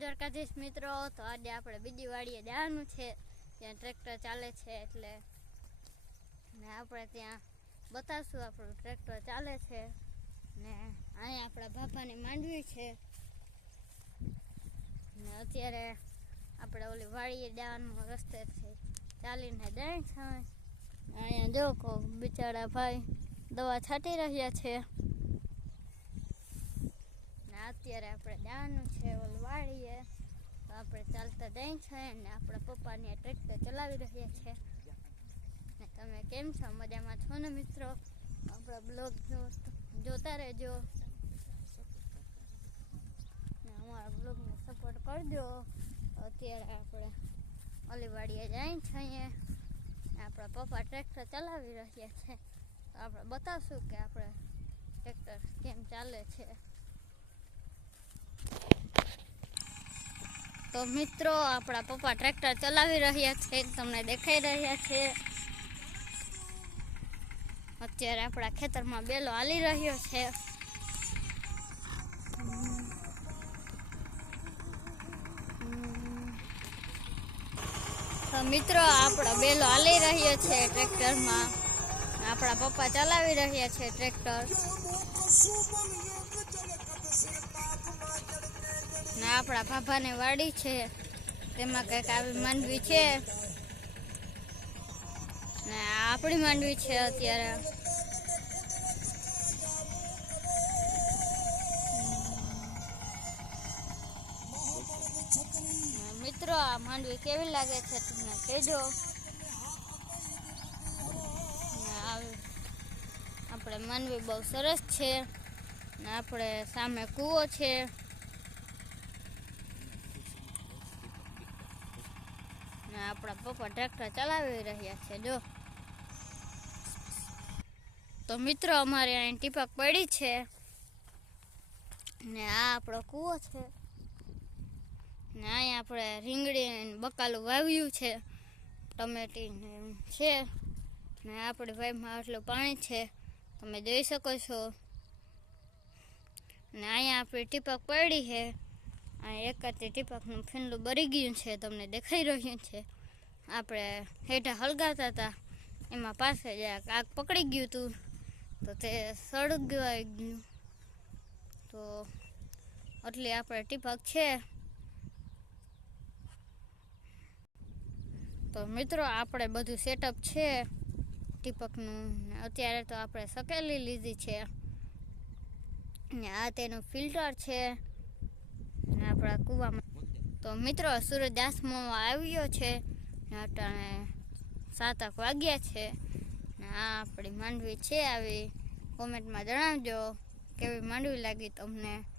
દ્વારકાધીશ મિત્રો. તો આજે આપણે બીજી વાડીએ જવાનું છે. ત્યાં ટ્રેક્ટર ચાલે છે એટલે ને આપણે ત્યાં બતાવશું આપણું ટ્રેક્ટર ચાલે છે. ને અહીંયા આપણા બાપાની માંડવી છે. ને અત્યારે આપણે ઓલી વાડીએ જવાનું રસ્તે છે. ચાલીને જાય છે. અહીંયા જો બિચારા ભાઈ દવા છાંટી રહ્યા છે. અત્યારે આપણે જવાનું છે વાળીએ તો આપણે ચાલતા જાય છે ને આપણા પપ્પાને ટ્રેક્ટર ચલાવી રહ્યા છે. ને તમે કેમ છો? મજામાં છો ને મિત્રો? આપણા બ્લોગ જોતા રહેજો. ને અમારા બ્લોગને સપોર્ટ કરજો. અત્યારે આપણે અલીવાડીએ જાય છે અહીંયા. આપણા પપ્પા ટ્રેક્ટર ચલાવી રહ્યા છે. તો આપણે બતાવશું કે આપણે ટ્રેક્ટર કેમ ચાલે છે. તો મિત્રો, આપણા પપ્પા ટ્રેક્ટર ચલાવી રહ્યા છે. તમને દેખાઈ રહ્યા છે. અત્યારે આપણા ખેતરમાં બેલો હાલી રહ્યો છે. તો મિત્રો, આપણો બેલો હાલી રહ્યો છે ટ્રેક્ટરમાં. આપણા પપ્પા ચલાવી રહ્યા છે ટ્રેક્ટર. ને આપણા ભાભાની વાડી છે. તેમાં કંઈક આવી માંડવી છે. ને આપણી માંડવી છે અત્યારે. મિત્રો, આ માંડવી કેવી લાગે છે તમને? કહેજો. ને આ- આપણે માનવી બહુ સરસ છે. ને આપણે સામે કૂવો છે. ને આપણા પપ્પા ટ્રેક્ટર ચલાવી રહ્યા છે, જો. તો મિત્રો, અમારે અહીં ટીપક પડી છે. ને આ આપણો કૂવો છે. ને અહીંયા આપણે રીંગણી બકાલું વાવ્યું છે. ટમેટી છે. ને આપણી ભાઈમાં આટલું પાણી છે, તમે જોઈ શકો છો. ને અહીંયા આપણી ટીપક પડી છે આ એકાદી ટીપકનું ફીંડલું બરી ગયું છે, તમને દેખાઈ રહ્યું છે. આપણે હેઠા હળગાવતા હતા, એમાં પાસે જરાક આગ પકડી ગયું હતું, તો તે સળગવાઈ ગયું. તો એટલે આપણે ટીપક છે. તો મિત્રો, આપણે બધું સેટઅપ છે. ટીપકનું અત્યારે તો આપણે સકેલી લીધી છે. ને આ તેનું ફિલ્ટર છે. ને આપણા કૂવામાં. તો મિત્રો, સૂરજ આસમાનમાં આવ્યો છે. ને અટાણે સાતક વાગ્યા છે. ને આ આપણી માંડવી છે. આવી કોમેન્ટમાં જણાવજો. કેવી માંડવી લાગી તમને?